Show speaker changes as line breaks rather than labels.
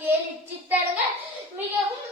கேலி சித்தர்கள் மிகவும்